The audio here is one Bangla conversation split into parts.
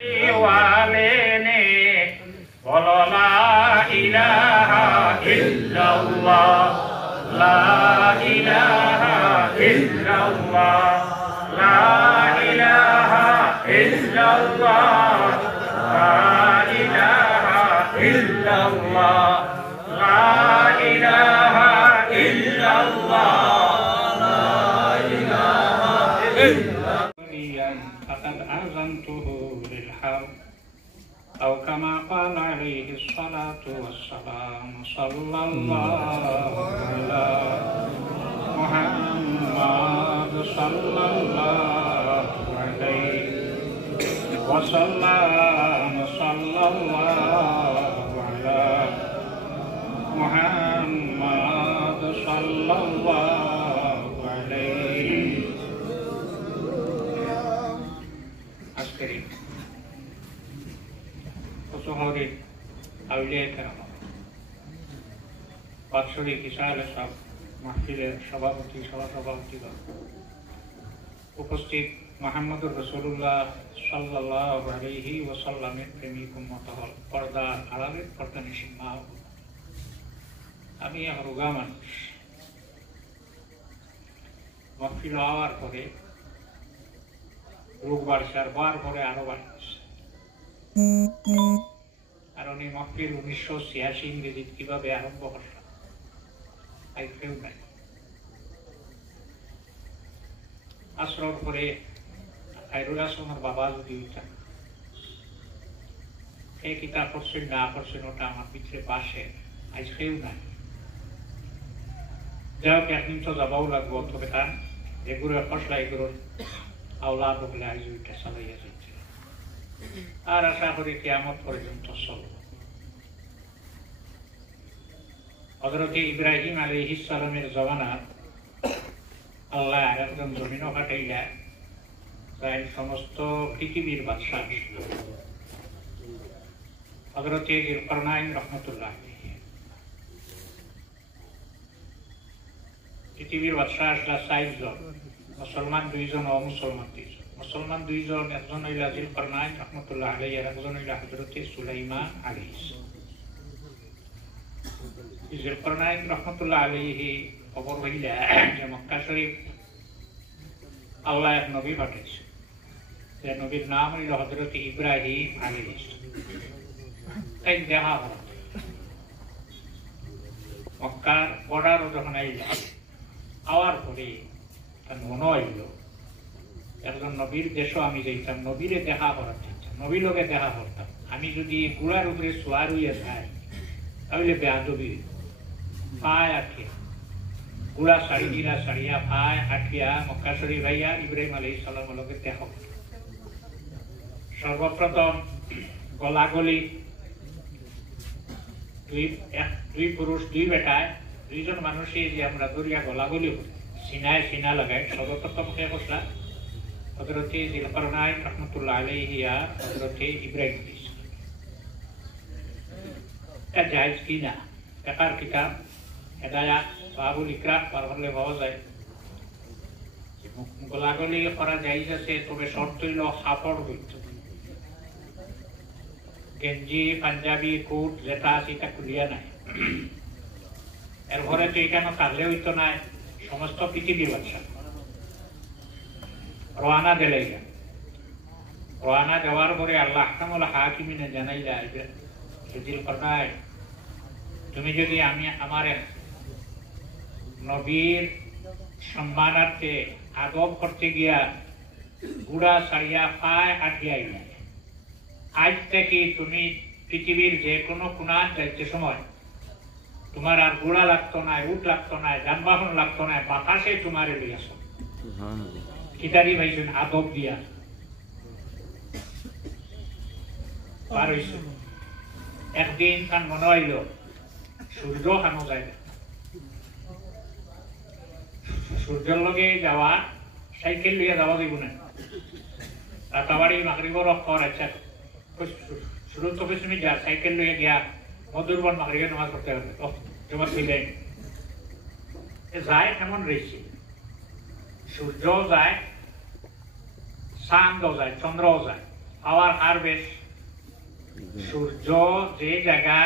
ওয়ালেনে বলো লা ইলাহা ইল্লাল্লাহ লা ইলাহা ইল্লাল্লাহ লা ইলাহা ইল্লাল্লাহ লা ইলাহা ইল্লাল্লাহ লা ইলাহা ইল্লাল্লাহ লা ইলাহা ইল্লাল্লাহ فقد أذنته للحرب أو كما قال عليه الصلاة والسلام صلى الله على محمد صلى الله عليه وسلم صلى الله على محمد صلى الله عليه শহরে আউলিয়া কেরাম বাৎসরিক ইসরায়েলের সব মাহফিলের সভাপতি সভাপতিগণ উপস্থিত মুহাম্মদুর রাসূলুল্লাহ সাল্লাল্লাহু আলাইহি ওয়াসাল্লামের প্রেমিক উম্মত হল পর্দার আড়ালের পর্দানিশীন মা। আমি এখন রোগা মানুষ। মাহফিল হওয়ার পরে রোগ বাড়ছে আর বার পরে আরো বাড়ছে। কারণ এই মাহফিল 1986 ইংরেজিত কিভাবে আরম্ভ করলাম আইফেও নাই। আসর পরে খায়রুল আসলামের বাবা যদি উঠা এই কিতাব করছেন না করছেন ওটা আমার পিছনে পাশে আইফেও নাই। যাই হোক একদিন তো যাবাও লাগবো, তবে তার এগুলোর ফসলা এগুলোর আওলাদ বলে আইজ ওইটা চালাইয়া যাচ্ছে আর আশা করি কিয়ামত পর্যন্ত চলবে। হযরত ইব্রাহিম আলাইহিস সালামের জমানার আল্লাহ একজন জমিন কাটাইয়া তাই সমস্ত পৃথিবীর বাদশাহ হযরত যুলকারনাইন রাহমাতুল্লাহ আলাইহি পৃথিবীর বাদশাহ আসলা 4 জন, মুসলমান 2 জন, অমুসলমান 2 জন। মুসলমান 2 জন, একজন হইল যুলকারনাইন রাহমাতুল্লাহ আলাইহি আর একজন হইল হযরত সুলাইমান আলাইহিস। যুলকারনাইন রাহমাতুল্লাহ আলাইহি খবর হইলা যে মক্কা শরীফ আল্লাহ এক নবী পাঠাইছে, যে নবীর নাম হইল হযরত ইব্রাহিম আলাইহিস। তাই দেখা হল মক্কার বর্ডারও যখন আইল আওয়ার পরে তার মনে হইল একজন নবীর দেশও আমি যাইতাম, নবীরে দেখা করার চাইতাম, নবীর লোকে দেখা করতাম। আমি যদি গুড়ার উপরে সোয়ার হইয়া যাই তাহলে বেয়াদবি পায় আটকে গুড়া শাড়ি গিরা সারিয়া পায় আটকিয়া মক্কা শরীফ ভাইয়া ইব্রাহিম আলাইহিস সালামের লোকে দেখা। সর্বপ্রথম গলাগলি দুই পুরুষ 2 বেটায় 2 জন মানুষই যে আমরা দরিয়া গলাগলি সিনায় সিনা লাগাই। সর্বপ্রথম কে বসলা হযরত যুলকারনাইন রাহমাতুল্লাহ আলাইহি আর হযরত ইব্রাহিম আলাইহিস সালাম। এটা জায়েজ কিনা একার কিতাব হেদায়াত বাবুল ইকরাহ পারলে পাওয়া যায়। গলাগলি করা জায়েজ আছে, তবে শর্ত হইল কাপড় হইতে গেঞ্জি পাঞ্জাবি কোট যেটা আছে এটা খুলিয়া নাই। এর ঘরে তো এখানে কাজে হইতো নাই। সমস্ত পৃথিবীর বাদশা রওনা দিলে, রওনা দেওয়ার পরে আল্লাহ আহকামুল হাকিমিনে জানাই যায় যে যুলকারনাইন তুমি যদি আমি আমার নবীর সম্মানার্থে আদব করতে গিয়া গুড়া সারিয়া পায় আটকিয়া আজ থেকে তুমি পৃথিবীর যে কোনো কোনার যাইতে সময় তোমার আর গুড়া লাগতো না, উট লাগতো না, যানবাহন লাগতো না, বাতাসে তোমার লইয়াছ খিতারি ভাইছেন আদব দিয়া পার হইছে। একদিন কান মনে হইল সূর্য খানো যায় না, সূর্যের লগে যাওয়া সাইকেল লইয়া যাওয়া দিব না। রাতাবাড়ি মাগরিবর অক্ষর আচ্ছা শুরু তবে তুমি যা সাইকেল লইয়া গিয়া মধুরবন মাগরিবের নামাজ পড়তে হবে তোমার ছিলেন যায় এমন রয়েছে। সূর্য যায়, চাঁদও যায়, চন্দ্রও যায়, পাওয়ার হার বেশ। সূর্য যে জায়গা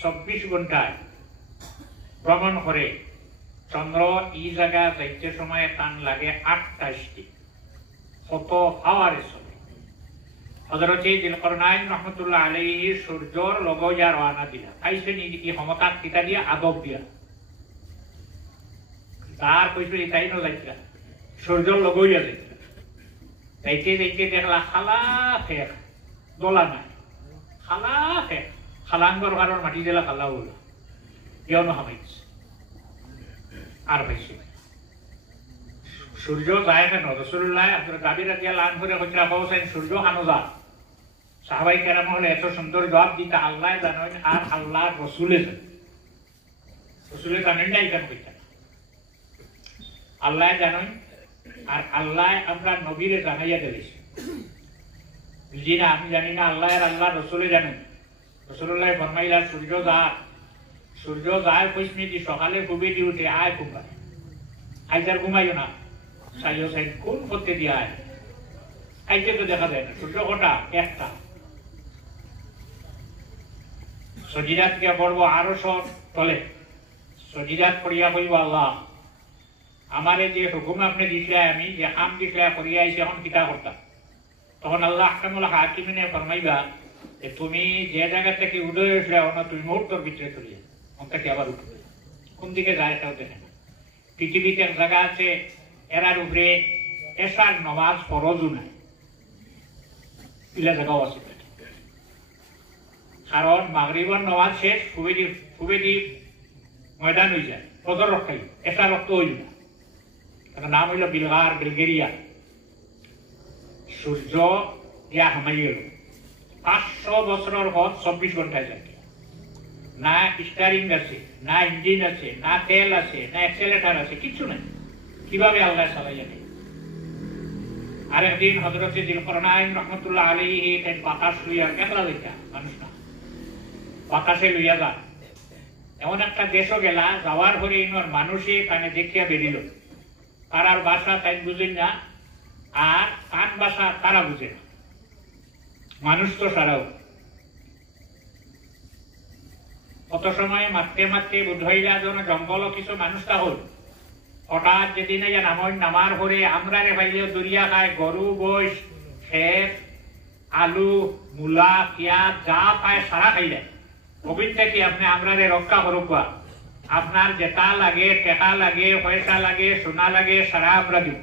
24 ঘন্টায় ভ্রমণ করে, চন্দ্র এই জায়গা যাইতে সময় টান লাগে 28টি। কত পাওয়ারে চলে। হযরতে যুলকারনাইন রাহমাতুল্লাহ আলাইহি সূর্যর লগইয়া রওনা দিলা। আইছে নি কি ক্ষমতা কিতা দিয়া আদব দিয়া। তার কইছে তাই না যাইতা। সূর্যর লগইয়া যাইতা। যাইতে যাইতে দেখলা খালা ফেক দোলা নাই। খালা ফেক খালাঙ্গর কারণ মাটি দিলা খালা হলো। কেন হামাইছে আর পাইছে সূর্য যায় কেন? রাসূলুল্লাহ জাবির রাদিয়াল্লাহু আনহু কইরা বলেন সূর্য কেন যায়? সাহাবায়ে কেরাম হলে এত সুন্দর জবাব দিতে আল্লাহ জানেন আর আল্লাহর রাসূলে জানেন। রাসূলে জানেন না কেন কইতা? আল্লাহ জানেন আর আল্লাহ আমরা নবীরে জানাইয়া দিয়েছি। বুঝি না আমি জানি না, আল্লাহ আর আল্লাহ রাসূলে জানেন। রাসূলুল্লাহ ফরমাইলা সূর্য যায় কইসনি যে সকালে ঘুমিয়ে দিয়ে উঠে আয় ঘুমায়। আইজার ঘুমাইও না, সাইও সাইড কোন করতে দিয়ে আয়। আইতে তো দেখা যায় না। সূর্য কটা? একটা। সজিদাত কে পড়বো আরো সব তলে। সজিদাত পড়িয়া কইব আল্লাহ আমারে যে হুকুম আপনি দিছিলেন, আমি যে কাম দিছিলেন করিয়া আইছি, এখন কিতা করতাম? তখন আল্লাহ আহকামুল হাকিমিনে ফরমাইবা যে তুমি যে জায়গা থেকে উদয় হয়েছিলে তুমি মুহূর্তের ভিতরে চলে যাও। থেকে আবার উঠবে কোন দিকে যায় এটাও দেখে না। পৃথিবীতে এক জায়গা আছে এরার উপরে এশার নামাজ ফরজও নাই, পিলা জায়গাও আছে। কারণ মাগরিবের নামাজ শেষ ফুবেদি ময়দান হয়ে যায়, ফজর রক্ষাই এশা রক্ত হইল না। তার নাম হইল বিলগেরিয়া। সূর্য ইয়া হামাই গেল 500 বছরের পর 24 ঘন্টায় যায়। না স্টারিং আছে, না ইঞ্জিন আছে, না তেল আছে, না অ্যাক্সেলেটার আছে, কিছু নাই। কিভাবে আল্লাহ চালাই জানে? আরেকদিন হযরতে যুলকারনাইন রাহমাতুল্লাহ আলাইহি তাই বাতাস লইয়া একলা দেখা মানুষ না, বাতাসে লইয়া যা। এমন একটা দেশও গেলা, যাওয়ার পরে ইনোর মানুষে কানে দেখিয়া বেরিল। তারার ভাষা তাই বুঝেন না, আর কান ভাষা তারা বুঝে না। মানুষ তো সারাও কত সময় মারতে মারতে বুঝাইলা যেন জঙ্গল কিছু মানুষটা হল। হঠাৎ যেদিন নামার পরে আমরা রে ভাইলেও দরিয়া খায়, গরু বৈশ খেত আলু মূলা পিঁয়াজ যা পায় সারা খাইলে। অভিজ্ঞতা কি আপনি আমরা রে রক্ষা করুক, আপনার যেটা লাগে টেকা লাগে পয়সা লাগে সোনা লাগে সারা আমরা দিব।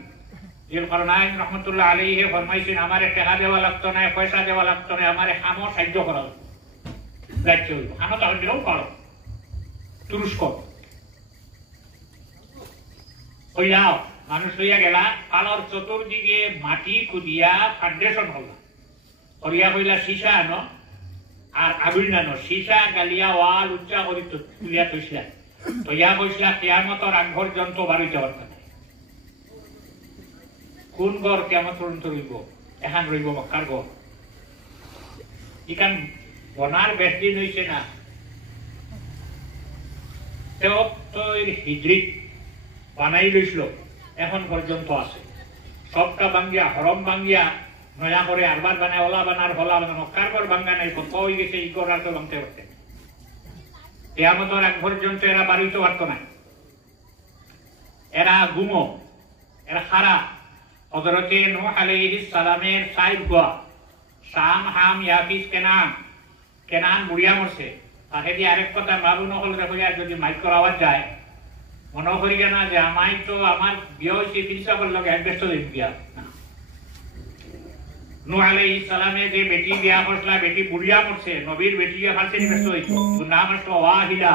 যুলকারনাইন রাহমাতুল্লাহ আলাইহি ফরমাইছেন আমারে টেকা দেওয়া লাগতো না, পয়সা দেওয়া লাগতো না, আমারে খামো সাহায্য করা দায়িত্ব হইব। খানো তাহলে দিলেও পারো। তুরস্ক ওই যাও মানুষ লইয়া গেলা, পালর চতুর্দিকে মাটি খুদিয়া ফাউন্ডেশন হল। করিয়া কইলা সীসা আনো আর আগুন আনো। সীসা গালিয়া ওয়াল উচ্চা করি তুলিয়া থইছিলা। তৈয়া কইসলা কিয়ামতর আগ পর্যন্ত বাড়িতে পারত না। কোন ঘর কিয়ামত পর্যন্ত রইব? এখন রইব মক্কার ঘর। ইখান বনার বেশ দিন হয়েছে না। হিজরিত বানাই লইছিল, এখন পর্যন্ত আছে। সবটা ভাঙ্গিয়া হরম ভাঙ্গিয়া নয়া করে আরবার বানায়, ওলা বানার হলা বানানো। মক্কার ঘর ভাঙ্গা নাই, কত হয়ে গেছে ই করার তো ভাঙতে পারতে। কিয়ামতের আগ পর্যন্ত এরা বাড়িতে পারত না। এরা গুমো, এরা খারা। হযরতে নূহ আলাইহিস সালামের 4 বুয়া শাম হাম ইয়াফিস কেনান বুড়িয়া মরছে। তাকে দিয়ে আরেক কথা মালু নকল রেখে যদি মাইক্রো আওয়াজ যায় মনে করি না যে আমায় তো আমার বিয়ে হয়েছে প্রিন্সিপাল লগে ব্যস্ত দিন বিয়া। নূহ আলাইহিস সালামে যে বেটি বিয়া করছলা, বেটি বুড়িয়া মরছে, নবীর বেটি ফালসে ব্যস্ত হইতো, নাম আসলো ওয়াহিলা।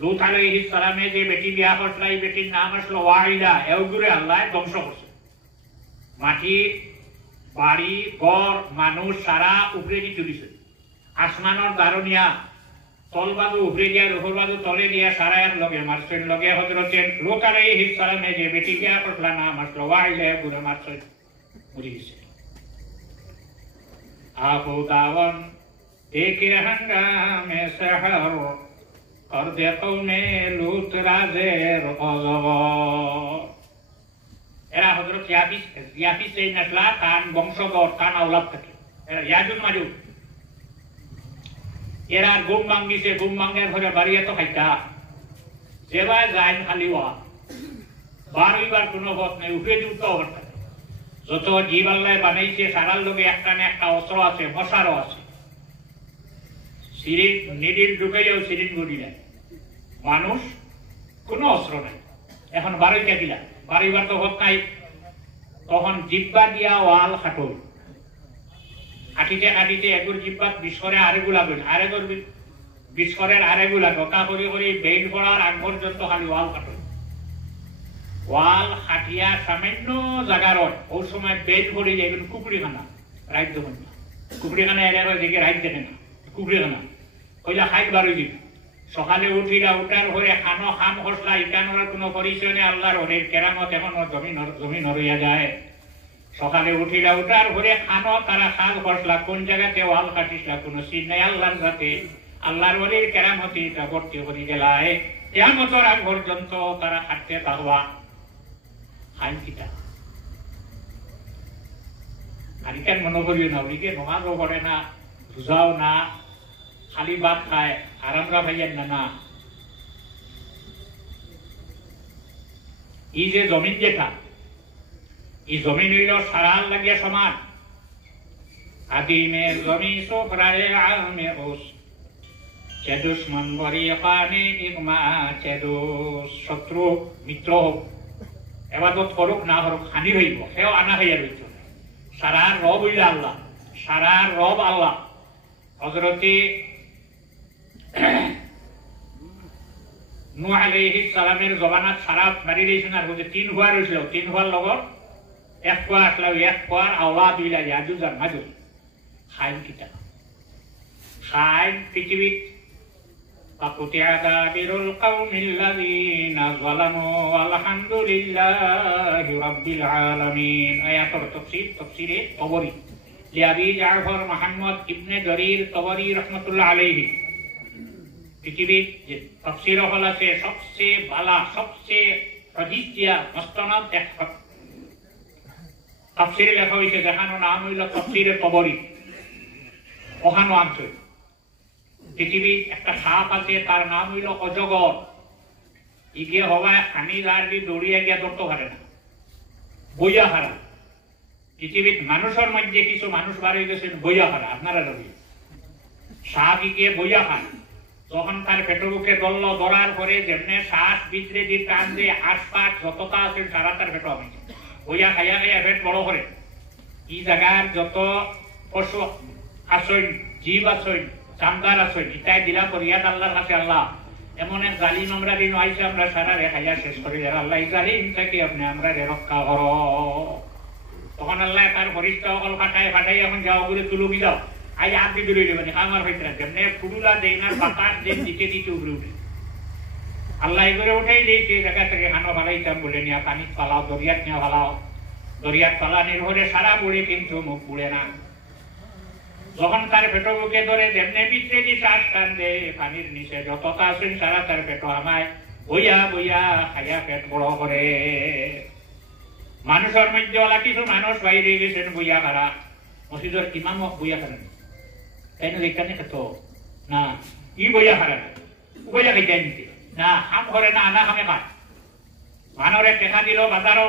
লূত আলাইহিস সালামে যে বেটি বিয়া করছলা, এই বেটির নাম আসলো ওয়াহিলা। এগুরে আল্লাহ ধ্বংস করছে। মাটি বাড়ি ঘর মানুষ সারা উপরে দিয়ে তুলিছে। আসমানের দারুনিয়া তলবাদু উপরে দিয়া রুহরবাদু তলে দিয়া সারা এক লগে মারছেন। লগে হযরতে লূত আলাইহিস সালামে যে বেটি বিয়া করছলা নাম আসলো ওয়াহিলা, এগুলো মারছে মরে গেছে। আপু দাওয়ান দেখে হাঙ্গামে সেহর কর দে কওমে লূত রাজের অজগর। এরা হযরত ইয়াফিস এই নাসলা কান বংশধর, কান আওলাদ থাকে। ইয়াজুজ মাজুজ এরা ঘুম ভাঙ্গিছে, ঘুম ভাঙ্গের ঘরে বাড়িয়ে তো খাইতা যেবার যায় খালি বারবার কোনো পথ নেই, উঠে উঠতে অবস্থা। যত জীব আল্লাহ বানাইছে সারার লোকে একটা না একটা অস্ত্র আছে, মশারও আছে। সিরিঞ্জ নিডিল ঢুকে যাও, সিরিঞ্জ গুলি নাই। মানুষ কোনো অস্ত্র নাই। এখন বারোইটা দিলা, বারোইবার তো হত নাই, তখন জিব্বা দিয়া ওয়াল খাটল, খাটিতে খাটিতে এগুর জিব্বাত বিস্করে আরেগু লাগল, আরেগুর বিস্করের আরেগু লাগো, তা করে করে বেইল পড়ার আগ পর্যন্ত খালি ওয়াল খাটল। ওয়াল খাটিয়া সামান্য জায়গা রয়, ওই সময় বেইল পড়ে যায় কুকুরিখানা, রাইত দেখুন না, কুকুরিখানা এরা দেখে রাইত দেখে না, কুকুরিখানা কইলা খাইট বারোই দিন। সকালে উঠিলা, উঠার হয়ে খানো খাম খসলা, ইটানোর কোনো পরিচয় নেই। আল্লাহর হরির কেরামত এখন জমি নরইয়া যায়। সকালে উঠিলা, উঠার হয়ে খানো তারা খাল খসলা, কোন জায়গাতে ওয়াল কাটিসলা কোনো চিন নাই। আল্লাহর যাতে আল্লাহর হরির কেরামতি তা ভর্তি করে গেলায়, কেয়ামতের আগ পর্যন্ত তারা খাটতে থাকবা। খাইন কিটা আরিকান মনে করিও না, ওদিকে নমাজও করে না, রোজাও না, খালি ভাত খায়, আরামরা ভাইয়ের না। এই যে জমিন যেটা, এই জমিন হইল সারাল লাগিয়া সমান। আদিমে জমি সোফরায় আলমে ওস চেদুস মন ভরি কানে ইকমা চেদুস। শত্রু মিত্র হোক, এবাদত করুক না করুক, হানি হইব, সেও আনা হইয়া রইত। সারা রব হইল আল্লাহ, সারা রব আল্লাহ। হযরতে নূহ আলাইহিস সালামের জবানাত সারা মারি দিয়েছেন। আর বলতে 3 হুয়া রইছিল, 3 হুয়ার লগত 1 হুয়া আসলো, 1 হুয়ার আওলাদ হইলা ইয়াজুজ আর মাজুজ। খাইন কিতা খাইন পৃথিবীত ফাকুতিয়া দাবিরুল কওমিল্লাযীনা যালামু আলহামদুলিল্লাহি রাব্বিল আলামিন। আয়াতের তাফসীরে তবরী লিআবি জাফর মুহাম্মদ ইবনে জরির তবরী রাহমাতুল্লাহ আলাইহি। পৃথিবীর যে তাফসীর হল আছে সবচেয়ে ভালো, সবচেয়ে প্রতিষ্ঠা মস্তনাদ এক তাফসীরে লেখা হয়েছে, যেখানে নাম হইল তাফসীরে তবরী। ওখানে আছে পৃথিবীর একটা সাপ আছে, তার নাম হইল অজগর। ইগে হওয়ায় খানি দাঁড়ি দৌড়িয়া গিয়া ধরতে পারে না, বইয়া হারা। পৃথিবীর মানুষের মধ্যে কিছু মানুষ বাড়ি গেছেন বইয়া হারা, আপনারা রবি সাপ ইগে বইয়া খান। তখন তার পেটের বুকে দলল, ধরার পরে যেমনি শ্বাস ভিতরে দিয়ে টান দিয়ে আশপাশ যতটা আছে সারা তার পেট আমি বইয়া খাইয়া খাইয়া পেট বড় করে। এই জায়গার যত পশু আসইন, জীব আসইন, চামদার আসইন, ইটাই দিলা করিয়াদ আল্লাহর কাছে আল্লাহ এমন এক জালিম আমরা দিন আইসে, আমরা সারা রে খাইয়া শেষ করে দেয়। আল্লাহ এই জালিম থেকে আপনি আমরা রে রক্ষা কর। তখন আল্লাহ তার ফরিস্তা সকল ফাটাই ফাটাই এখন যাও বলে তুলুকি যাও, আই হাত দিয়ে দূরে দেবেন আমার ভিতরে যেমনি ফুটুলা দেয় না, বাতাস দেন দিতে দিতে উপরে উঠে। আল্লাহ করে উঠেই দিয়েছে জায়গা থেকে হানো ফালাইতাম বলে নিয়ে পানি ফালাও, দরিয়াত নিয়ে ফালাও। দরিয়াত ফালানির হলে সারা বুড়ে, কিন্তু মুখ বুড়ে না। যখন তার পেটো বুকে ধরে যেমনি ভিতরে দিয়ে শ্বাস টান দেয়, পানির নিচে যতটা আছেন সারা তার পেটো আমায় বইয়া বইয়া খাইয়া পেট বড় করে। মানুষের মধ্যে ওলা কিছু মানুষ বাইরে গেছেন বইয়া খারা, মসজিদের ইমাম বইয়া খারেন, তাই না? দেখতে খেত না, ই বইয়া খারে না, বইয়া খাইতে নিতে না, খাম করে না, আনা খামে খায়। মানরে টেকা দিল বাজারও,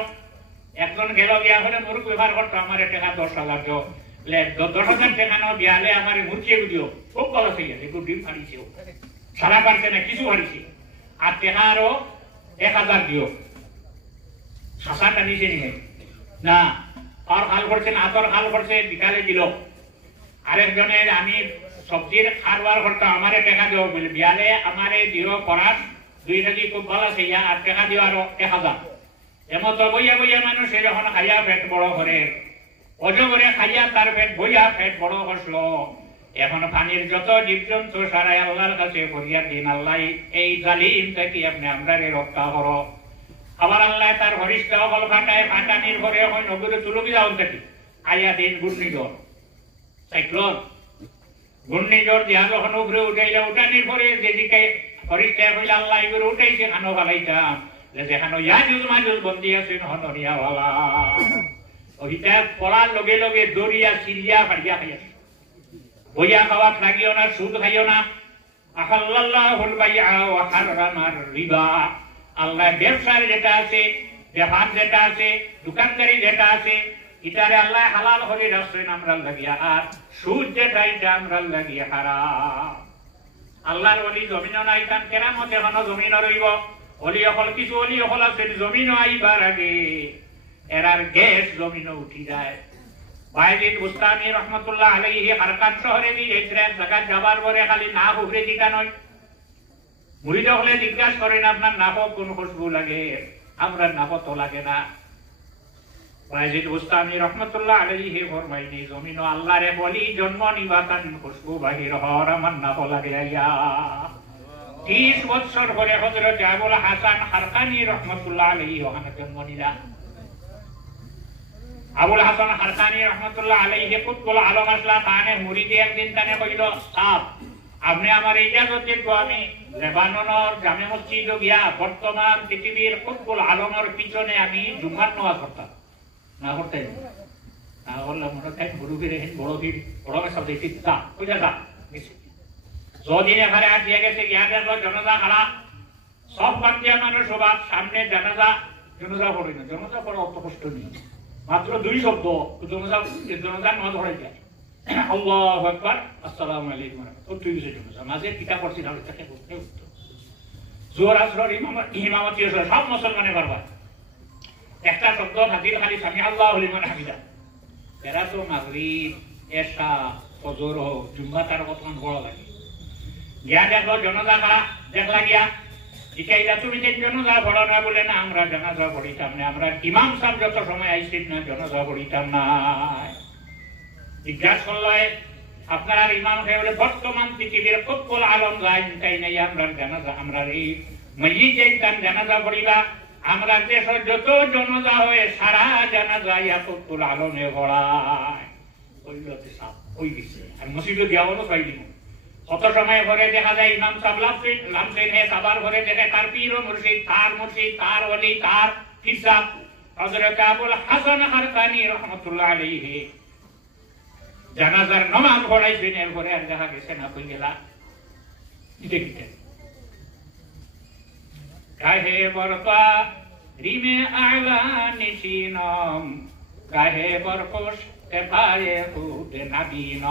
একজন গেল গিয়া হলে মুরুখ ব্যবহার করতো, আমার টেকা 10,000 দিও, 10,000 টেকা নাও বিয়ালে আমার মুরচিয়ে দিও, খুব ভালো থেকে একটু ডিম ফাড়িছে, সারা পারছে না, কিছু ফাড়িছে। আর টেকা আরো 1,000 দিও, শাসা টানিছে নিয়ে না, আর খাল করছেন, আতর খাল করছে, বিকালে দিল। আরেকজনের আমি সবজির খারবার করতাম, আমারে টেকা দিও বলে বিয়ালে আমারে দিও পড়ার 2 কেজি খুব ভালো সেইয়া, আর টেকা দিও আরো 1,000। এমত বইয়া বইয়া মানুষ যখন খাইয়া পেট বড় করে, অজগরে খাইয়া তার পেট বইয়া পেট বড় করলো। এখন পানির যত জীবজন্তু সারাই আল্লাহর কাছে ফরিয়াদ দিন, আল্লাহ এই জালিম থেকে আপনি আমরা রক্ষা করো। আবার আল্লাহ তার হরিষ্ঠ সকল ফাটায়, ফাটানির পরে এখন নগরে তুলকি যাও থেকে আইয়া দিন ঘূর্ণিঝড়, সাইক্লোন, ঘূর্ণিঝড় দিয়া যখন উপরে উঠাইলা, উঠানির পরে যেদিকে হরিষ্ঠ হইলে আল্লাহ এগুলো উঠাইছে খানো ভালাইতাম, যেখানে ইয়াজুজ মাজুজ বন্দী আছেন হনরিয়া ভালা, ওইটা পড়ার লগে লগে দরিয়া সিরিয়া ফাড়িয়া খাইয়াছে। বইয়া খাওয়া লাগিও না, সুদ খাইও না। আহাল্লাল্লাহুল বাইআ ওয়া হারামার রিবা, আল্লাহ ব্যবসার যেটা আছে, ব্যাপার যেটা আছে, দোকানদারি যেটা আছে, এটারে আল্লাহ হালাল করে রাখছেন আমরা লাগিয়া, আর সুদ যেটা এটা আমরা লাগিয়া হারাম। আল্লাহর ওলি জমিনও নাই, তান কেরামত এখনো জমিনও রইব। অলি অকল কিছু অলি অকল আছে জমিনও আইবার আগে এরার গ্যাস জমিনও উঠি যায়। বাইজিদ বুস্তামি রহমতুল্লাহ আলাইহি হারকাত শহরে দিয়ে এক জায়গা যাবার পরে খালি না হুবরে দিকা নয়, মুরিদ হলে জিজ্ঞাসা করেন আপনার নাফ কোন খুশবু লাগে, আমরা নাফ তো লাগে না। বাইজিদ বুস্তামি রহমতুল্লাহ আলাইহি ফরমাইনি জমিনও আল্লাহরে বলি জন্ম নিবাতান খুশবু বাহির হর আমার নাফ লাগে আইয়া। 30 বছর পরে হযরত আবুল হাসান হারকানি রহমতুল্লাহ আলাইহি ওখানে জন্ম নিলা। আবুল হাসান হারকানি রহমতুল্লাহ আলাইহি কুতুল আলম আসলা তানে মুরিদে একদিন তানে কইল, সাহেব আপনি আমার ইজাজত দিন, আমি লেবাননের জামে মসজিদে গিয়া বর্তমান পৃথিবীর কুতুল আলমের পিছনে আমি জুমার নামাজ পড়তাম। না করতেন না বললাম মনে তাই বড় ফিরে বড় ফির বড় সব দেখি যা কইলা যা যদিন এখানে আর দিয়ে গেছে গিয়া দেখলো জনতা খাড়া, সব বাদ দিয়া মানুষ সবার সামনে জানাজা পড়ে না। জনতা পড়া অত কষ্ট নেই, মাত্র 2 শব্দ জনতা নামাজ পড়াই যায়, আল্লাহু আকবার আসসালামু আলাইকুম তুই গেছে জনতা মাঝে পিতা করছি না তাকে বলতে হতো। জোর আসর ইমামতি সব মুসলমানে করবা, একটা শব্দ হাজির খালি সামি আল্লাহু লিমান হামিদা। এরা তো মাগরিব এশা ফজর জুম্মা তার কতক্ষণ বড় লাগে। গিয়া দেখো জনতা খাড়া, দেখলা গিয়া শিখাইলা তুমি যে জনতা পড়ো না, বলে না আমরা জনতা পড়িতাম না, আমরা ইমাম সাহেব যত সময় আইসিত না জনতা পড়িতাম না। জিজ্ঞাসা করলো আপনার ইমাম হয়ে বলে বর্তমান পৃথিবীর কুতুল আলম যাই তাই নাই আমরা জানাজা, আমরা এই মসজিদ যাইতাম জানাজা পড়িবা, আমরা দেশের যত জনতা হয়ে সারা জানাজা ইয়া কুতুল আলমে পড়ায়। ওই দিচ্ছে আর মসজিদে দেওয়ারও চাই দিব। কত সময় ঘরে দেখা যায় ইমাম সাহেব লামছেন হে সাবার ঘরে দেখে তার পীর ও মুর্শিদ, তার ওলি, তার হিসাব হযরত আবুল হাসান হারকানি রহমাতুল্লাহ আলাইহি জানাজার নামাজ পড়াইছেন। এর ঘরে আর দেখা গেছে না কই গেলা দেখতে কাহে বরপা রিমে আলা নিশিনম, কাহে বরপোষ তে পায়ে হুদে নাবিন।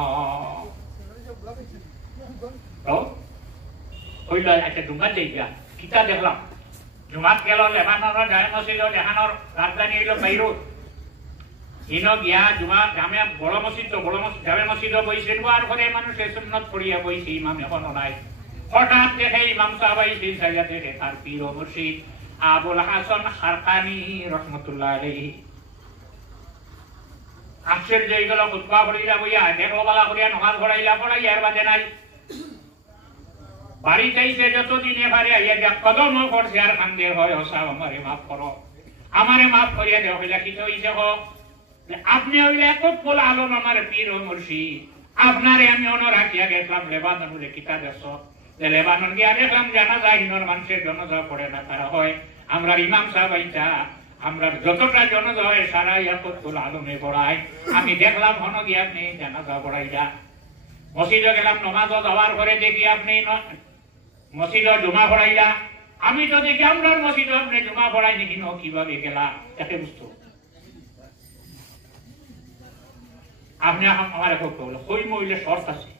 একটা জুমাত যাইবা কিতা দেখলাম, জুমাত গেল লেবাননের জামে মসজিদ দেখানোর রাজধানী হইল বেইরুত। ইনো গিয়া জুমা জামে বড় মসজিদ তো বড় জামে মসজিদ বইছেন, আর ঘরে মানুষে সুন্নত পড়িয়া বইছে, ইমাম এখনো নাই। হঠাৎ দেখে ইমাম সাহেব আইছেন, সাইয়া দেখে তার পীর ও মুর্শিদ আবুল হাসান হারকানি রহমতুল্লাহ আলাইহি। আশ্চর্য হয়ে গেল, খুতবা পড়িলা বইয়া দেখো বালা করিয়া নামাজ পড়াইলা পড়াইয়া এর বাদে নাই। বাড়িতে এসে যতদিন এবারে আইয়া যা কদম করছে আর কান্দে হয়, সাহেব আমারে মাফ করো, আমারে মাফ করিয়া দেওয়া হইলা কিছু হইছে হো, আপনি হইলে কুতুল আলম আমার পীর ও মুর্শিদ, আপনারে আমি অন রাখিয়া গেছিলাম লেবানন বলে কিতা দেশ, লেবানন গিয়া দেখলাম জানাজা হিন্দুর মানুষের জনজা পড়ে না, তারা হয় আমরা ইমাম সাহেব আইতা আমরা যতটা জনজা হয় সারা ইয়া কুতুল আলমে পড়ায়। আমি দেখলাম হন গিয়া আপনি জানাজা পড়াইলা, মসজিদে গেলাম নমাজ যাওয়ার পরে দেখি আপনি মসজিদে জমা পড়াইলা, আমি তো দেখি আমরা মসজিদে আপনি জমা পড়াই দেখি ন কিভাবে গেলা তাকে বুঝতো। আপনি এখন আমার এখন কই মহিলে শর্ত আছে,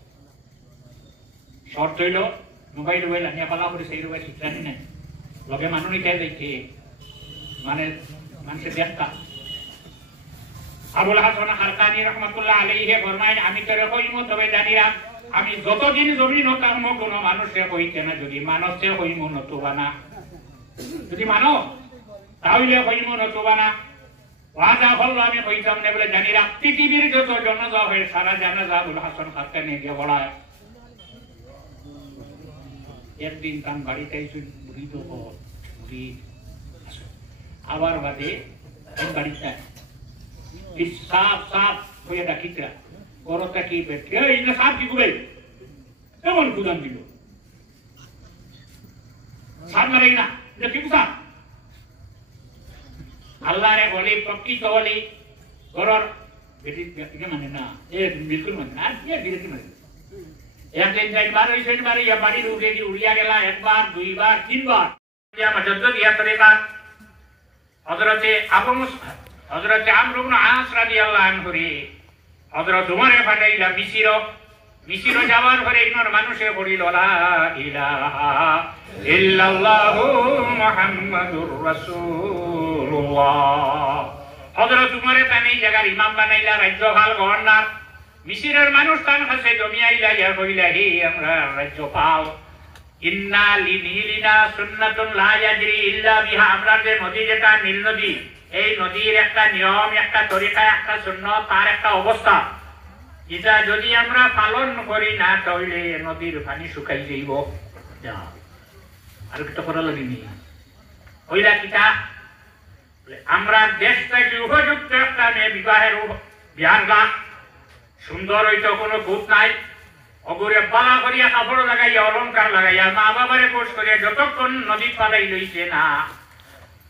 শর্ত হইল মোবাইল মোবাইল আনিয়া পালা করে সেই রূপে শিক্ষানি নাই, লগে মানুষ নিতে যাইছে মানে মানুষের দেখতা। আবুল হাসান হারকানি রহমাতুল্লাহ আলাইহি ফরমায়েন আমি তোরে কইম, তবে জানিরা আমি যতদিন জমিন হতাম কোন মানুষে কইতে না, যদি মানুষে কইম নতুবা না, যদি মানো তাহলে কইম নতুবা না। ওয়াদা হলো আমি কইতাম না বলে জানিরা পৃথিবীর যত জনজা হয়ে সারা জানাজা আবুল হাসান হারকানি গিয়ে পড়ায়। একদিন তার বাড়িতে আবার বাদে বাড়িতে সাপ সাপ হয়ে ডাকিতরা করতা কি সাপ কি করবে এমন কুদান দিল, সাপ মারে না কি সাপ। আল্লাহ রে বলি প্রকৃত বলি গরর বেটি মানে না, এ বিলকুল মানে না, আর কি বিরতি মানে একদিন চারবার হয়েছেন বাড়ি বাড়ির উঠে গিয়ে উড়িয়া গেলা একবার দুইবার তিনবার যত দিয়া তরিকা হযরতে হযরতে আমর ইবনে আস রাদিয়াল্লাহু আনহু রে হযরত উমরে পাঠাইলা মিশর যাওয়ার পরে ইগনোর মানুষে পড়িল লা ইলাহা ইল্লাল্লাহু মুহাম্মাদুর রাসূলুল্লাহ হযরত উমরে তানি জায়গার ইমাম বানাইলা রাজ্যপাল গভর্নর মিশরের মানুষ তার কাছে জমিয়াইলা ইয়া কইলা হে আমরা রাজ্যপাল ইন্না লিনিলিনা সুন্নাতুন লা ইয়াজরি ইল্লা বিহা আমরা যে নদী যেটা নীল নদী এই নদীর একটা নিয়ম একটা তরিকা একটা সুন্নাত তার একটা অবস্থা এটা যদি আমরা পালন করি না তাহলে নদীর পানি শুকাই যাইব যা আর কি তো করা লাগেনি ওইলা কিটা আমরা দেশ থেকে উপযুক্ত একটা মেয়ে বিবাহের বিহার গা সুন্দর হইতো কোনো ভূত নাই অগুরে বালা করিয়া কাপড় লাগাইয়া অলঙ্কার লাগাইয়া মা বাবারে কোষ করিয়া যতক্ষণ নদী পালাই লইছে না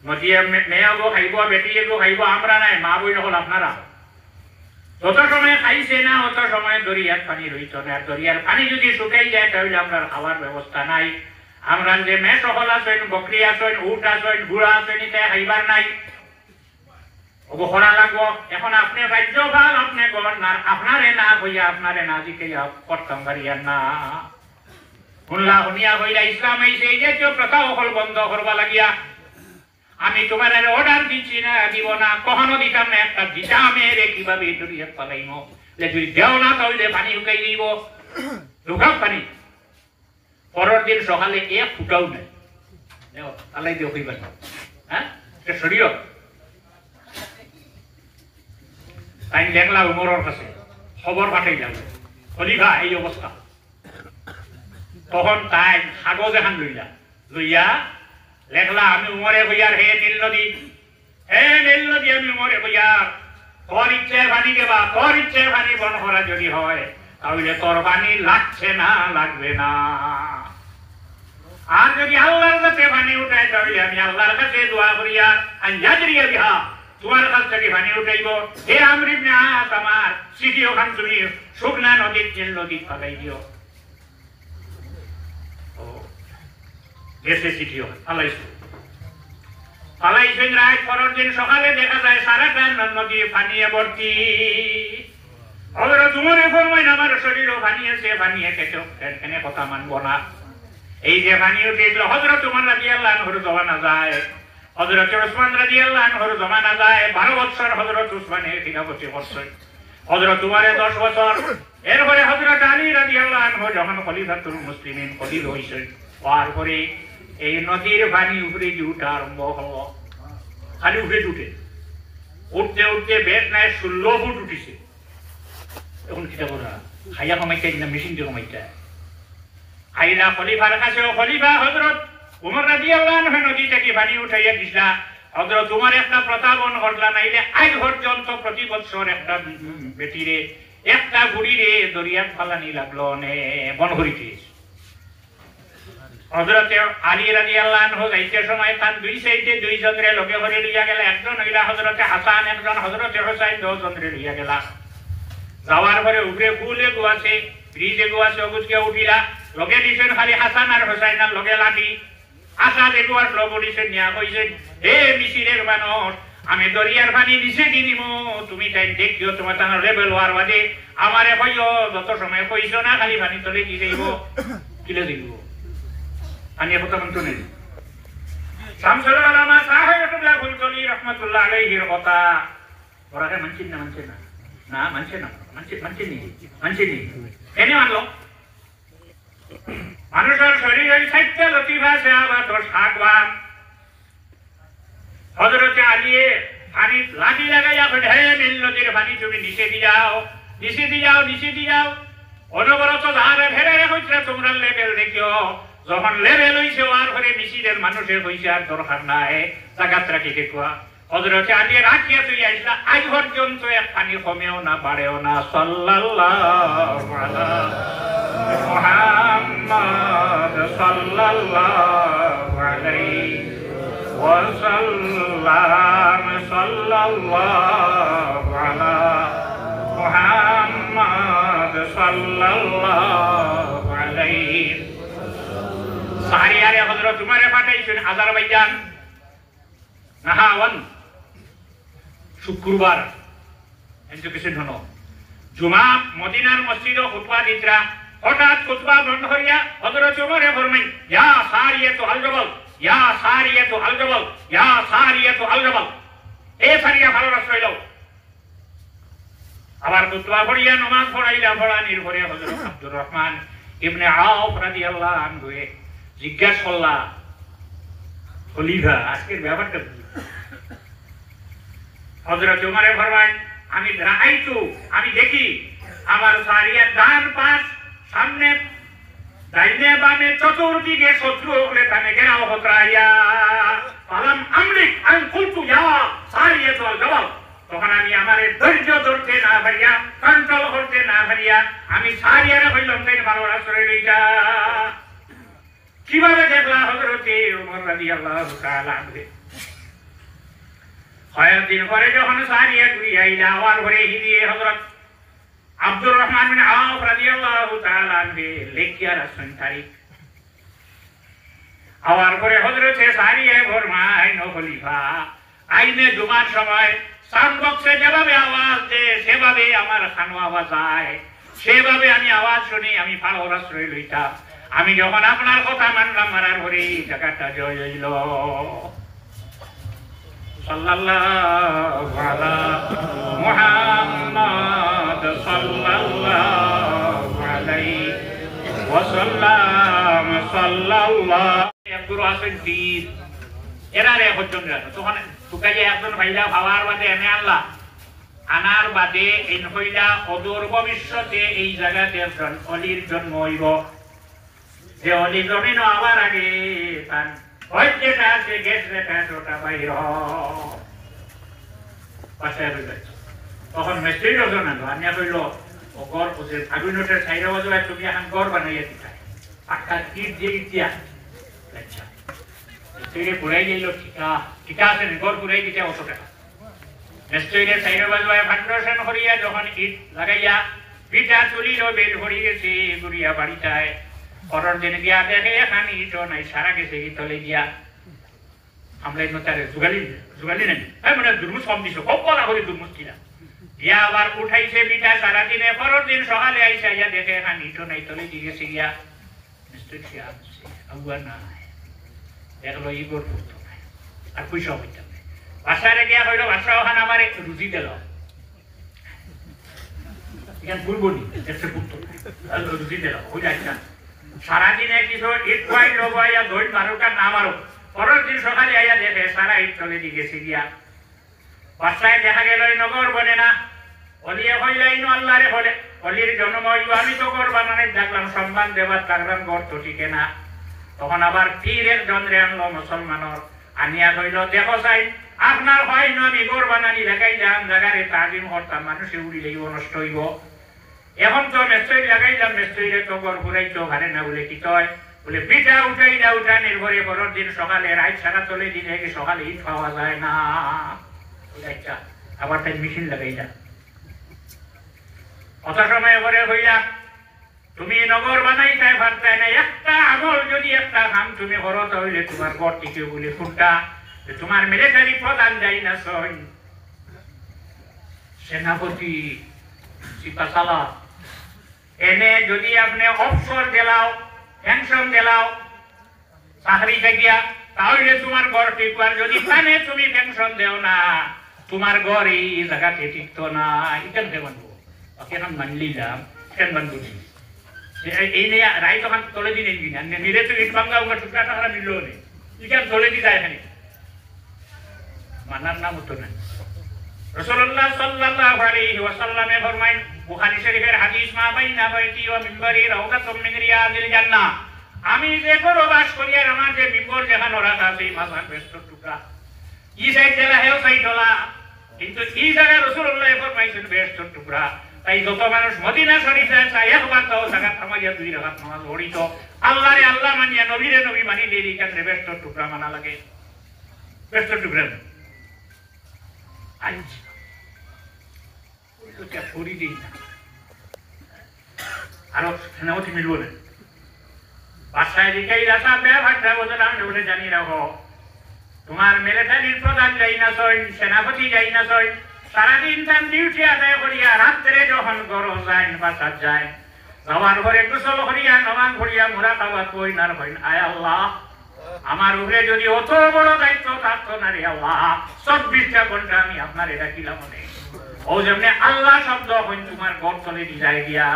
নদী মেয়ে গো খাইব বেটি গো খাইব আমরা নাই মা বই হল আপনারা যত সময় খাইছে না অত সময় দরিয়ার পানি রইত না দরিয়ার পানি যদি শুকাই যায় তাহলে আমরা খাওয়ার ব্যবস্থা নাই আমরা যে মেয়ে সকল আছেন বকরি আছেন উট আছেন ঘোড়া আছেন এটা খাইবার নাই ওগো খরা লাগবো এখন আপনি রাজ্যপাল আপনি গভর্নর আপনারে না হইয়া আপনারে না জিকাইয়া করতাম পারিয়ার না শুনলা শুনিয়া হইলা ইসলাম এই সেই জাতীয় প্রথা সকল বন্ধ করবা লাগিয়া আমি তোমার অর্ডার দিচ্ছি না দিব না কখনো দিতাম না একটা দিতাম এর কিভাবে দরিয়া পালাইম যদি দেও না তাহলে পানি শুকাই দিব ঢুকাও পানি পরের দিন সকালে এক ফুটাও নেই পালাই দিও কইবার হ্যাঁ সরিও তাই দেখলা উমরের কাছে খবর পাঠাই যাবে খলিফা এই অবস্থা তখন তাই কাগজ এখন লইয়া লেখলা আমি উমরে হইয়ার হে নীল নদী আমি উমরে হইয়ার তোর ইচ্ছায় পানি দেবা তোর ইচ্ছায় পানি বন করা যদি হয় তাহলে তোর পানি লাগছে না লাগবে না আর যদি আল্লাহর কাছে পানি উঠায় তাহলে আমি আল্লাহর কাছে দোয়া করিয়া আঞ্জাজরিয়া বিহা তোমার কাছ থেকে পানি উঠাইব হে আমর ইবনে আস আমার সিটি ওখান তুমি শুকনা নদীর নীল নদী পালাই দিও দেশে চিঠিও পালাইছেন রাত পরের দিন সকালে দেখা যায় সারাটা নদী পানিয়ে ভর্তি হযরত উমরে ফরমাইলেন আমার শরীরও পানিয়েছে পানিয়ে কেন কথা মানব না এই যে পানি উঠেছিল হযরত উমর রাদিয়াল্লাহু আনহুর জমানা যায় হযরত উসমান রাদিয়াল্লাহু আনহুর জমানা যায় 12 বছর হযরত উসমানের খিলাফতি করছেন হযরত উমরের 10 বছর এরপরে হযরত আলী রাদিয়াল্লাহু আনহু যখন খলিফাতুল মুসলিমিন খলিফা হইছেন তারপরে এই নদীর পানি উপরে দিয়ে উঠা আরম্ভ হলো খালি উঠে উঠতে উঠতে বেশ নাই 16 ফুট উঠিছে এখন কিটা করা খাইয়া কমাইতে না মেশিন দিয়ে কমাইতে আইলা খলিফার কাছে খলিফা হযরত উমর রাদিয়াল্লাহু আনহু নদী থেকে পানি উঠাইয়া দিলা হযরত উমর একটা প্রতাবন করলা নাইলে আজ পর্যন্ত প্রতি বছর একটা বেটিরে একটা বুড়িরে দরিয়ার ফালানি লাগলো নে বন করিতে হযরত আলী রাদিয়াল্লাহু আনহু যাইতে সময় তার দুই সাইডে দুইজনরে লগে করে লিয়া গেল একজন হইলা হযরত হাসান একজন হযরত হুসাইন দুজনরে লিয়া গেল যাওয়ার পরে উপরে কুলে গোয়াছে ব্রিজে গোয়াছে ওগুজকে উঠিলা লগে দিছেন খালি হাসান আর হুসাইন আর লগে লাগি আশা দেখুয়ার লগে দিছেন নিয়া কইছেন হে মিশরের মানুষ আমি দরিয়ার পানি নিচে দি দিমু তুমি তাই দেখিও তোমার তার লেভেল ওয়ার বাদে আমারে কইও যত সময় কইছো না খালি পানি তলে দি দেব কিলে দিব আমি কথা বলতো নেই শামসুল আলামা সাহেবুল্লাহ ফুলতলি রাহমাতুল্লাহ আলাইহির কথা ওরাকে মানছেন না না মানছেন কেন মানলো মানুষের শরীরের সাইটটা লতিফা আছে আবার তোর সাতবার হযরতে আলী পানি লাঠি লাগাইয়া হে নীল নদীর পানি তুমি নিচে দিয়াও অনবরত ধারে ফেরে হইছে তোমরা লেভেল দেখিও যখন লেভেল হইছে আর ঘরে মিশিরের মানুষের হইছে আর দরকার নাই জাগাত রাখি দেখুয়া হযরতে আলী রাখিয়া তুই আইসলা আজ পর্যন্ত এক পানি কমেও না বাড়েও না সাল্লাল্লাহু আলা মুহাম্মদ সাল্লাল্লাহু আলাইহি ওয়াসাল্লাম সাল্লাল্লাহু আলা মুহাম্মদ সাল্লাল্লাহু আলাইহি সারিয়ারে হযরত উমরে পাঠাইছেন আজারবাইজান নাহাওয়ান শুক্রবার এডুকেশন হলো জুমা মদিনার মসজিদে খুতবা দিতরা হঠাৎ খুতবা বন্ধ হইয়া হযরত উমরে ফরমাই ইয়া সারিয়াতু আল জবল ইয়া সারিয়াতু আল জবল ইয়া সারিয়াতু আল জবল এ সারিয়া ভালো রাস্তায় লও আবার খুতবা পড়িয়া নামাজ পড়াইলা পড়ানির পরে হযরত আব্দুর রহমান ইবনে আউফ রাদিয়াল্লাহু আনহু জিজ্ঞাসা করলা খলিফা আজকের ব্যাপারটা কি হযরত উমরে ফরমায় আমি রাআইতু আমি দেখি আমার সারিয়ার ডান পাশ সামনে দাইনে বামে চতুর্দিকে শত্রু হলে তানে ঘেরাও হতরাইয়া পালাম আমলিক আন কুলতু ইয়া সারিয়াতু আল জবাল তখন আমি আমার ধৈর্য ধরতে না পারিয়া কন্ট্রোল করতে না পারিয়া আমি সারিয়ারে হইলাম তাই ভালো আশ্রয় লইয়া কিভাবে দেখলা হযরতে ওমর রাদিয়াল্লাহু তাআলা আনহু কয়েকদিন পরে যখন সারিয়া ঘুরিয়া আইলা আবার ঘরে হিদিয়ে হযরত আব্দুর রহমান বিন আউফ রাদিয়াল্লাহু তাআলা আনহু লেখিয়া রাখছেন তারিখ আবার পরে হযরতে সারিয়া ফরমায় নো খলিফা আইনে জুমার সময় সাউন্ড বক্সে যেভাবে আওয়াজ দেয় সেভাবে আমার খানো আওয়াজ যায় সেভাবে আমি আওয়াজ শুনি আমি পাওয়ার আশ্রয় লইতাম আমি যখন আপনার কথা মানলাম মারার পরে জায়গাটা জয় হইল সাল্লাল্লাহু আলা মুহাম্মদ সাল্লাল্লাহু আলাইহি ওয়াসাল্লাম সাল্লাল্লাহু আব্দুর হাসান পীর এরা রে হজ্জন রাখো তখন তুকাইয়া একজন ভাইলা ভাবার বাদে এনে আল্লাহ আনার বাদে এই হইলা অদূর ভবিষ্যতে এই জায়গাতে একজন অলির জন্ম হইব যে অলি জমিন আবার আগে তার হজ্জেটা আছে গেছটা ওটা বাইর পাশে যাচ্ছে তখন মিস্ত্রি ওজন আনলো আনিয়া কইল ও গড় ওদের আগুনোটের সাইডে বাজুয়া তুমি এখন গড় বানাইয়া দিতা পাক্কা টিপ দিয়ে ইতিয়া আচ্ছা মিস্ত্রি পুরাই গেল ঠিকা আছে গড় পুরাই দিতে 100 টাকা মিস্ত্রির সাইডে বাজুয়া ফাউন্ডেশন করিয়া যখন ইট লাগাইয়া পিঠা চুলিল বেল ভরি গেছে গুড়িয়া বাড়িটায় পরের দিন গিয়া দেখে এখানে ইটও নাই সারা গেছে তলে গিয়া আমরা তারে জুগালি নেন মানে দুর্মুষ কম দিছো খুব কলা করে দুর্মুষ কিনা ইয়া আবার উঠাইছে পিঠা সারাদিনে পরের দিন সকালে আইসা ইয়া দেখে এখানে ইটও নাই তলে দিয়ে গেছে গিয়া মিস্ত্রি আগুয়া নাই দেখলো ইগোর পুত্র নাই আর পয়সা হইতাম বাসারে গিয়া কইল বাসা ওখানে আমার রুজি দিল এখানে ভুলবনি একটা পুত্র রুজি দিল ওই যাচ্ছে সারাদিনে কিছু ইট খোয়াই লোবাইয়া দই মারুকা না মারো পরের দিন সকালে আইয়া দেখে সারা ইট চলে দিয়ে গেছে গিয়া বাসায় দেখা গেল নগর বনে না অলিয়ে হইলাই নো আল্লাহরে হলে অলির জন্ম হইব আমি তো করবা মানে দেখলাম সম্মান দেবার লাগলাম গড় তো টিকে না তখন আবার পীরের জন্দ্রে আনলো মুসলমানর আনিয়া কইল দেখো চাই আপনার হয় না আমি গড় বানানি লাগাইলাম জায়গারে তাজিম করতাম মানুষে উড়িলেই নষ্ট হইব এখন তো মেস্ত্রি লাগাইলাম মেস্ত্রিরে তো গড় ঘুরাইতো ঘরে না বলে কি তয় বলে পিঠা উঠাইলা উঠা নির্ভরে পরের দিন সকালে রাত সারা চলে দিনে কি সকালে ইট পাওয়া যায় না আচ্ছা আবার তাই মেশিন লাগাইলা কত সময় পরে হইলা তুমি নগর বানাইতে পারতে না একটা আমল যদি একটা কাম তুমি করো তাহলে তোমার গড় টিকে বলে ফুটা তোমার মিলিটারি প্রধান যাই না সই সেনাপতি সিপাশালা এনে যদি আপনি অবসর গেলাও পেনশন গেলাও চাকরি থাকিয়া তাহলে তোমার ঘর টিকবার যদি কানে তুমি পেনশন দেও না তোমার ঘর এই জায়গাতে টিকতো না এখান থেকে মানবো এখন মানলি যাম কেন মানবো এই নিয়ে রায় তখন তোলে দিন এই না নিলে তো ইট ভাঙ্গা উঙ্গা টুকরা টাকা নিল নেই এখানে তোলে দি যায় এখানে মানার নাম হতো না রাসূলুল্লাহ সাল্লাল্লাহু আলাইহি ওয়াসাল্লামে ফরমায়েন বুখারী শরীফের হাদিস মা বাইনা বাইতি ওয়া মিম্বারি রাউদাতুম মিন রিয়াদিল জান্নাহ আমি যে ঘরে বাস করি আর আমার যে মিম্বর যেখানে রাখা আছে এই মাঝখান বেস্ট টুকরা এই সাইড দেলা হেও সাইড হলা কিন্তু এই জায়গায় রাসূলুল্লাহ ফরমাইছেন বেস্ট টুকরা তাই যত মানুষ মদিনা শরীফে আছে একবার তো জায়গা থামাইয়া 2 রাকাত নামাজ পড়িত আল্লাহরে আল্লাহ মানিয়া নবীরে নবী মানি দেরি কেন বেস্ট টুকরা মানা লাগে বেস্ট টুকরা আচ্ছা ওটা পড়ি দিই না আরো সেনাপতি মিলব না বাসায় দিকেই রাসা ব্যবহারটা বলতে আমি বলে জানি রাখো তোমার মিলিটারির প্রধান যাই না সই সেনাপতি যাই না সই সারাদিন তার ডিউটি আদায় করিয়া রাত্রে যখন গরম যায় বাসার যায় যাওয়ার ঘরে গোসল করিয়া নমাজ করিয়া মোরা খাবার কই না হইন আয় আল্লাহ আমার উপরে যদি অত বড় দায়িত্ব থাকতো না রে আল্লাহ 24টা ঘন্টা আমি আপনার এটা কিলাম মনে ও যেমনি আল্লাহ শব্দ হইন তোমার ঘর তলে দিলাই দিয়া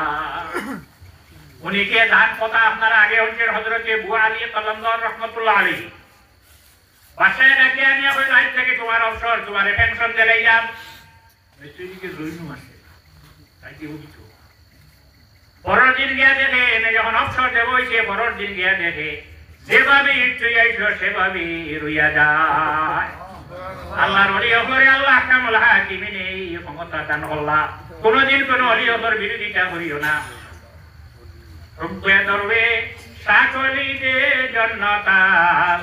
উনিকে ধান কথা আপনারা আগে হচ্ছেন হজরতে বুয়া আলী কলমদার রহমতুল্লাহ আলী বাসায় ডাকিয়ে আনিয়া কইল আজ থেকে তোমার অবসর তোমার পেনশন দিলাইলাম মিস্ত্রিকে জইনু আছে তাই কি বুঝছো পরের দিন গিয়া দেখে এনে যখন অবসর দেব সে পরের দিন গিয়া দেখে যেভাবে একটু আইসো সেভাবে রইয়া যায় আল্লাহর ওলি হরে আল্লাহ কামল হাকিমিন এই ক্ষমতা দান করলা কোনদিন কোন ওলি হর বিরোধিতা করিও না রূপে ধরবে সাকলিতে জন্নতাল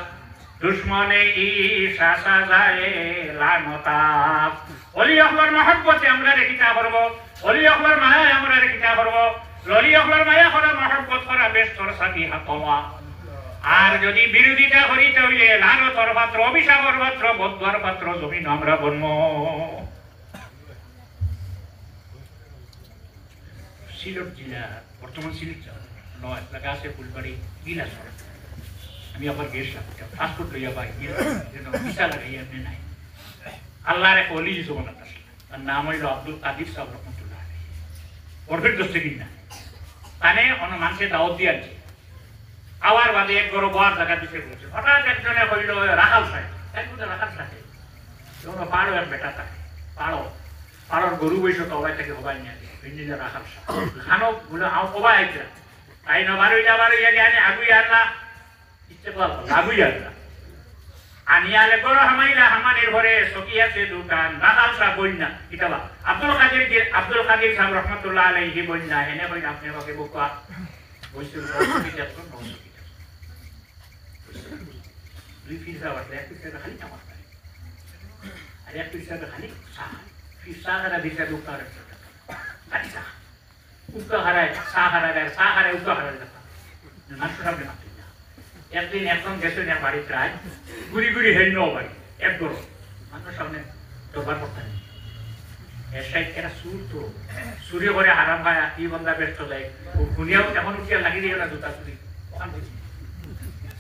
দুশ্মনে ঈশা সাজায়ে লানতাল ওলি হর মহব্বতে আমরা রেখিতা করব ওলি হর মায়া আমরা রেখিতা করব ওলি হর মায়া করে মহব্বত করা বেশ তোর সাথী হাতওয়া আর যদি বিরোধিতা করিতে হইলে লানতর পাত্র অভিশাপর পাত্র বদ্বার পাত্র জমিন আমরা বন্ম সিলেট জেলা বর্তমান সিলেট নয় এলাকা আছে ফুলবাড়ি বিলাস আমি আবার গেছিলাম পাসপোর্ট লইয়া পাই ভিসা লাগাই এমনি নাই আল্লাহর এক অলি জীবন তার নাম হইল আব্দুল কাদির সাহেব রহমতুল্লাহ পরফেক্ট দোস্তে কিনা তানে অন্য মানুষের দাওয়াত দিয়ে আছে আবার বাদে এক বড় বড় জায়গা দিতে বলছে হঠাৎ একজনে কইল রাখাল সাহেব রাখাল সাহেব তোমরা পাড়ো এক বেটা থাকে পাড়োর গরু বৈশ তবাই থেকে হবাই নিয়ে ভিন্দিলে রাখাল সাহেব খানো বলে হবাই আইছে তাই বারোইয়া গিয়ে আগুই আনলা ইচ্ছে পাল আগুই আনলা আনিয়ালে বড় হামাইলা হামানের ঘরে সকি আছে দোকান রাখাল সাহেব বন্যা কিতাবা আব্দুল কাদির সাহেব রহমতুল্লাহ আলাইহি বন্যা হেনে বই আপনি আমাকে বোকা বইছিল দুই ফিরসা বাটলে এক ফিরসা খালি টামার আর এক ফিরসা খালি সাহারা দিশা দুঃখা খালি সাহা উক্কা হারায় সাহারায় উক্কা হারায় মানুষ সামনে মাত্র একদিন একদম গেছে না বাড়ি প্রায় ঘুরি হেল নো বাড়ি এক গরো মানুষ সামনে দরবার করতে নেই এর সাইড এরা সুর তো সুরে করে হারাম ভাই কি বন্ধা ব্যস্ত যায় দুনিয়াও এখন উঠিয়া লাগিয়ে দিও না জুতা চুরি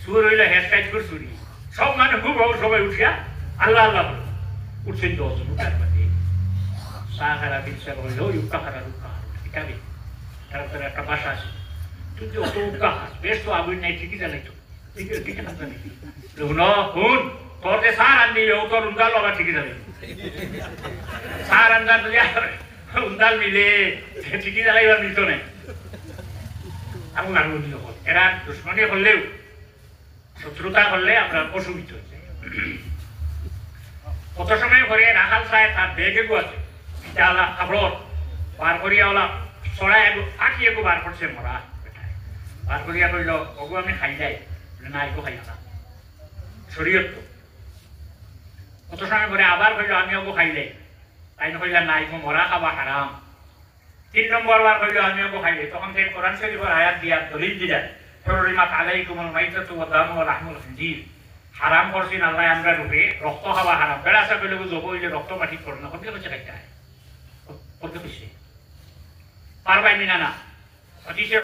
সুর হইলে হেয়ার সাইড করে চুরি সব মানে খুব সবাই উঠিয়া আল্লাহ আল্লাহ উঠছেন 10 জন উঠার মধ্যে সাহারা বিচ্ছা হইল উক্কা হারা এটাকে তারপরে একটা ভাষা আছে তুই যে অত উক্কা হাস বেশ তো আগুন নাই ঠিকই জ্বালাইতো ঠিক না হুন তোর যে সার আনলি ও তোর উন্দাল লগা ঠিকই জ্বালাইতো সার আন্দার উন্দাল মিলে ঠিকই জ্বালাইবার মিলত নাই এমন আগুন এরা দুশ্মনী করলেও শত্রুতা করলে আমরা অসুবিধা হচ্ছে কত সময় করে রাখাল সাহেব তার বেগে গুয়াছে পিতালা খাবর বার করিয়া ওলা চড়াই আঁকি এগো বার করছে মরা বার করিয়া কইল ওগো আমি খাই যাই না এগো খাই না শরীয়ত তো কত সময় করে আবার কইল আমি ওগো খাই যাই তাই কইলা না এগো মরা খাবা হারাম 3 নম্বর বার কইল আমি ওগো খাই যাই তখন সেই কোরআন শরীফের আয়াত দিয়া দলিল দিলেন হরিমাত আলাইকুমুল মাইতাতু ওয়া দামু ওয়া লাহমুল খিনজির হারাম করছেন আল্লাহ আমরা রূপে রক্ত খাওয়া হারাম বেড়া আসা পেলে জব হইলে রক্ত মাটি করে না করতে হচ্ছে খাইতে হয় করতে পারবাই না